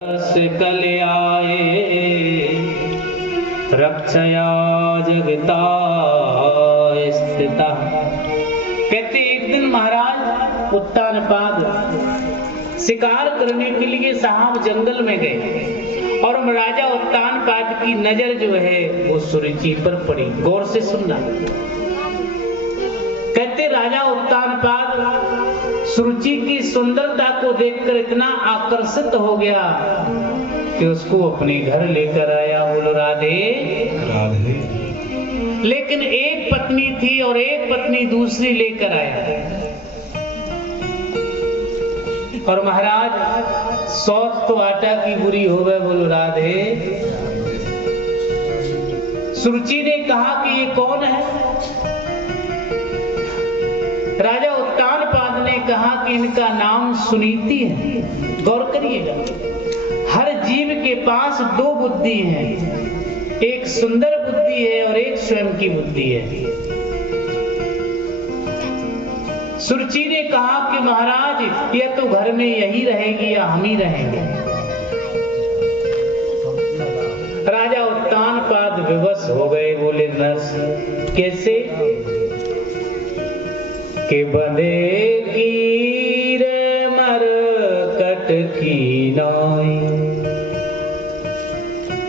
कल आए रक्षया जगता स्थिता। कहते एक दिन महाराज उत्तानपाद शिकार करने के लिए साहब जंगल में गए और राजा उत्तानपाद की नजर जो है वो सुरुचि पर पड़ी। गौर से सुनना। कहते राजा उत्तानपाद सुरुचि की सुंदरता को देखकर इतना आकर्षित हो गया कि उसको अपने घर लेकर आया। बोलो राधे राधे। लेकिन एक पत्नी थी और एक पत्नी दूसरी लेकर आया। और महाराज सौत तो आटा की बुरी हो गए। बोलो राधे। सुरुचि ने कहा कि ये कौन है? राजा उत्तानपाद ने कहा कि इनका नाम सुनीति है। गौर करिएगा, हर जीव के पास दो बुद्धि है, एक सुंदर बुद्धि है और एक स्वयं की बुद्धि है। सुरुचि ने कहा कि महाराज यह तो घर में यही रहेगी या हम ही रहेंगे। राजा उत्तानपाद विवश हो गए। बोले नर्स कैसे? के बंधे की रे मर कट की नाई।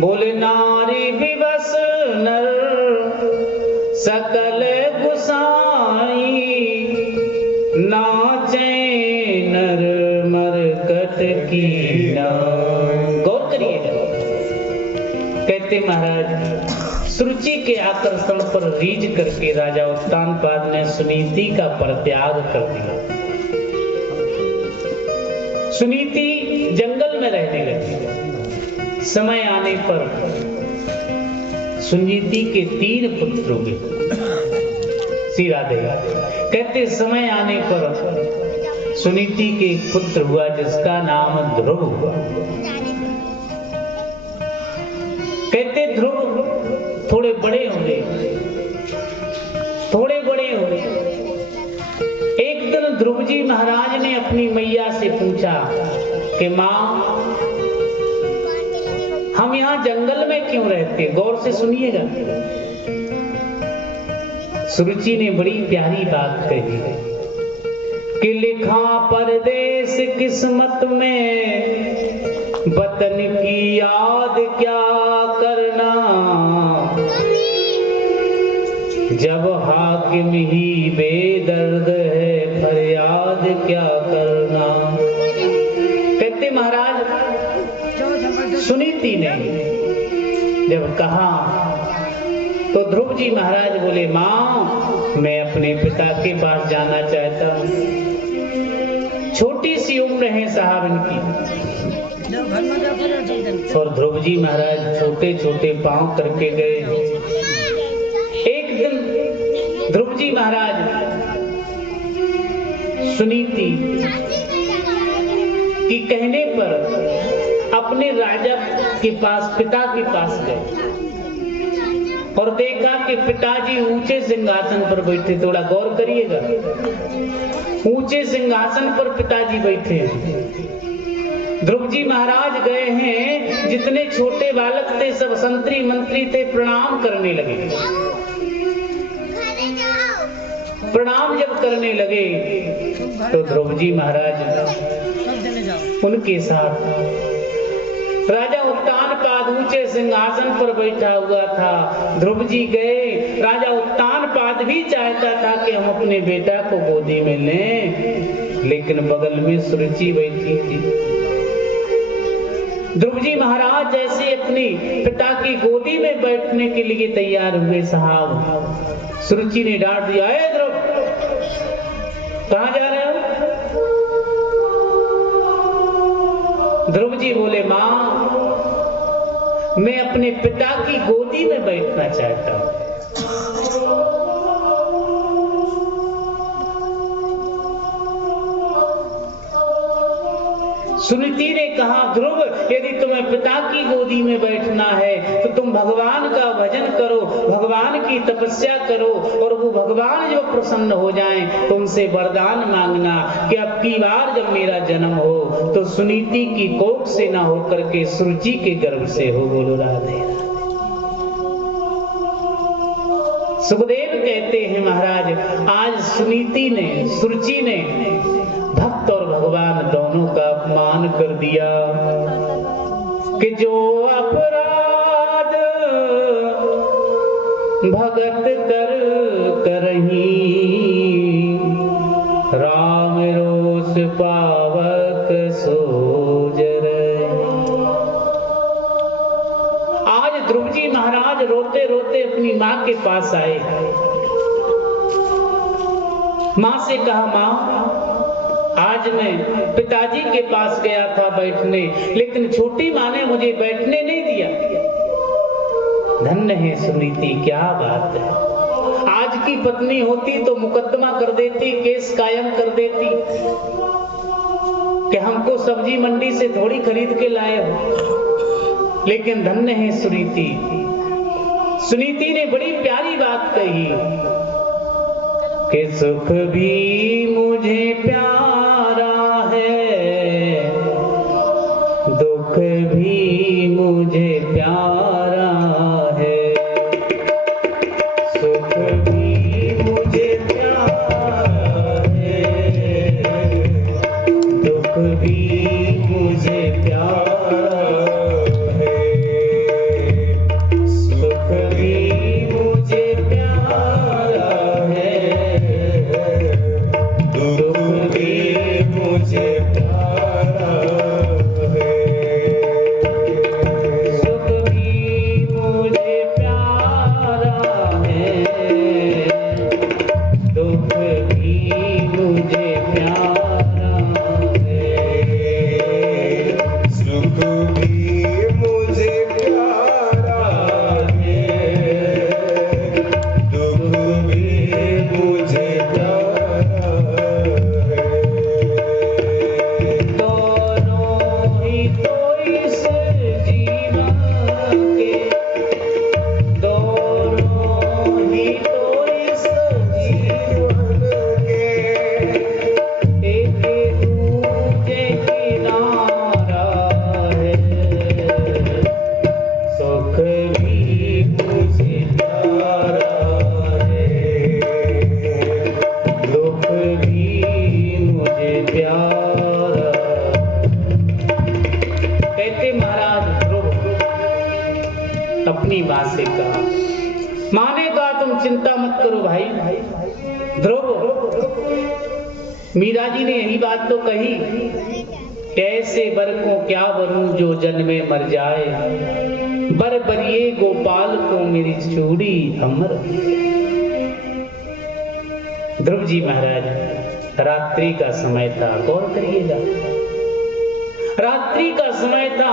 बोले नारी विवश नर सकल गुसाई, नाचे नर मर कट की नाई। गौर करिएगा। कहते महाराज सुरुचि के आकर्षण पर रीझ करके राजा उत्तानपाद ने सुनीति का परित्याग कर दिया। सुनीति जंगल में रहने लगी। समय आने पर सुनीति के 3 पुत्र हुए। श्री राधे। कहते समय आने पर सुनीति के एक पुत्र हुआ जिसका नाम ध्रुव हुआ। कहते ध्रुव थोड़े बड़े होंगे, थोड़े बड़े होंगे। एक दिन ध्रुव जी महाराज ने अपनी मैया से पूछा कि मां हम यहाँ जंगल में क्यों रहते? गौर से सुनिएगा। सुरुचि ने बड़ी प्यारी बात कही कि लिखा परदेश किस्मत में, वतन की याद क्या करना, जब हाकिम ही बेदर्द है फरियाद क्या करना। कहते महाराज सुनीति ने जब कहा तो ध्रुव जी महाराज बोले मां मैं अपने पिता के पास जाना चाहता हूं। छोटी सी उम्र है साहब इनकी। और ध्रुव जी महाराज छोटे छोटे पांव करके गए। एक दिन ध्रुव जी महाराज सुनीति की कहने पर अपने राजा के पास पिता के पास गए और देखा कि पिताजी ऊंचे सिंहासन पर बैठे। थोड़ा गौर करिएगा, ऊंचे सिंहासन पर पिताजी बैठे हैं। ध्रुव जी महाराज गए हैं, जितने छोटे बालक थे सब संतरी मंत्री थे, प्रणाम करने लगे। प्रणाम जब करने लगे तो ध्रुव जी महाराज उनके साथ राजा उत्तानपाद ऊंचे सिंहासन पर बैठा हुआ था। ध्रुव जी गए। राजा उत्तानपाद भी चाहता था कि हम अपने बेटा को गोदी में लें, लेकिन बगल में सुरुचि बैठी थी। ध्रुव जी महाराज जैसे अपने पिता की गोदी में बैठने के लिए तैयार हुए साहब, सुरुचि ने डांट दिया, ए ध्रुव कहां जा रहे हो? ध्रुव जी बोले मां मैं अपने पिता की गोदी में बैठना चाहता हूं। सुनीति ने कहा, ध्रुव यदि तुम्हें पिता की गोदी में बैठना है तो तुम भगवान का भजन करो, भगवान की तपस्या करो, और वो भगवान जो प्रसन्न हो जाएं तो उनसे वरदान मांगना कि अब की बार जब मेरा जन्म हो तो सुनीति की कोख से ना होकर के सुरुचि के गर्भ से हो। बोलो राधे। सुखदेव कहते हैं महाराज, आज सुनीति ने, सुरुचि ने भक्त और भगवान दोनों का अपमान कर दिया कि जो अपराध भगत कर करही, राम रोष पावक सोजर। आज ध्रुव जी महाराज रोते रोते अपनी मां के पास आए। मां से कहा, मां आज मैं पिताजी के पास गया था बैठने, लेकिन छोटी मां ने मुझे बैठने नहीं दिया। धन्य है सुनीति, क्या बात है। आज की पत्नी होती तो मुकदमा कर देती, केस कायम कर देती कि हमको सब्जी मंडी से थोड़ी खरीद के लाए हो। लेकिन धन्य है सुनीति। सुनीति ने बड़ी प्यारी बात कही कि सुख भी मुझे प्यारा है, दुख भी मुझे प्यारा है। सुख भी मुझे प्यारा है, दुख भी मुझे प्यारा है। सुख भी मुझे प्यारा है, दुख भी मुझे प्यारा है। सुख भी मुझे प्यारा है, दुख भी मुझे प्यारा है। सुख भी मुझे प्यारा है, दुख भी मुझे प्यारा है। दोनों ही तो इस जीवन के, दोनों ही तो इस जीवन के, एक दूजे किनारा है। सुख भी मुझे प्यारा है, दुख भी मुझे प्यारा। कहते महाराज ध्रुव अपनी मां से कहा, मां ने कहा तुम चिंता मत करो भाई। ध्रुव, मीरा जी ने यही बात तो कही, ऐसे बर को क्या वरूं जो जन्मे मर जाए, बर बरिए गोपाल को मेरी चूड़ी अमर। ध्रुव जी महाराज, रात्रि का समय था, गौर करिएगा, रात्रि का समय था।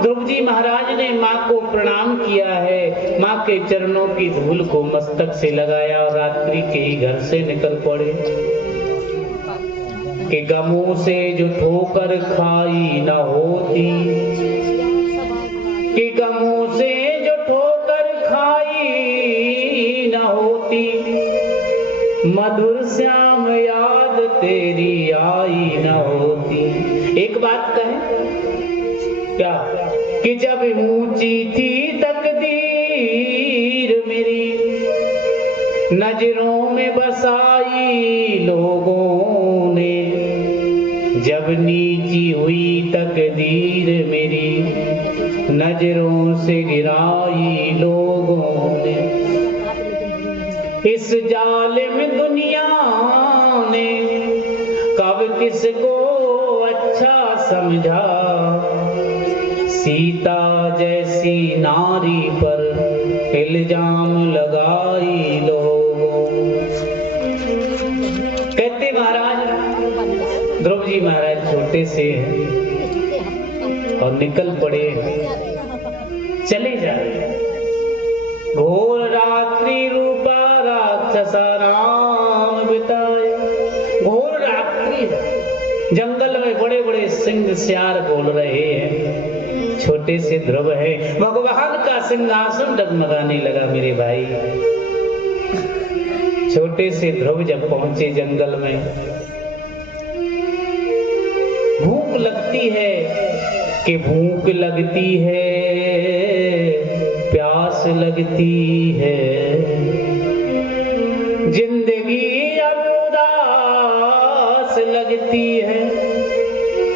ध्रुव जी महाराज ने मां को प्रणाम किया है, मां के चरणों की धूल को मस्तक से लगाया और रात्रि के ही घर से निकल पड़े कि गमों से जो ठोकर खाई न होती, कि गमों से जो ठोकर खाई न होती, मधुर श्याम याद तेरी आई न होती। एक बात कहें क्या, कि जब ऊंची थी तकदीर मेरी, नजरों में बसाई लोगों ने, जब नीची हुई तकदीर मेरी, नजरों से गिराई लोगों ने। इस जालिम दुनिया ने कब किसको अच्छा समझा, सीता जैसी नारी पर इल्जाम लगाई लोगों। कहते महाराज ध्रुव जी महाराज छोटे से और निकल पड़े, चले जा रहे। घोर रात्रि रूपा राक्षसा राम बिताए। घोर रात्रि, जंगल में बड़े बड़े बड़े सिंह सियार बोल रहे हैं, छोटे से ध्रुव है। भगवान का सिंहासन डगमगाने लगा मेरे भाई। छोटे से ध्रुव जब पहुंचे जंगल में, भूख लगती है कि भूख लगती है, प्यास लगती है, जिंदगी अब उदास लगती है,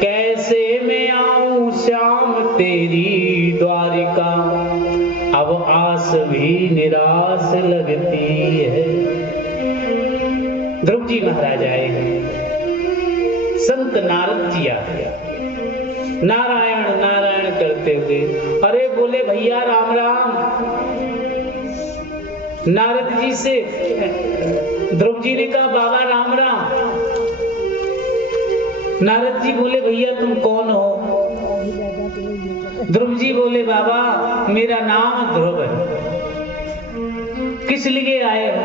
कैसे मैं आऊं श्याम तेरी द्वारिका, अब आस भी निराश लगती है। ध्रुव जी महाराज आए हैं, संत नारद जी आ गया, नारायण नारायण करते हुए। अरे बोले भैया राम राम। नारद जी से ध्रुव जी ने कहा बाबा राम राम। नारद जी बोले भैया तुम कौन हो? ध्रुव जी बोले बाबा मेरा नाम ध्रुव है। किस लिए आए हो?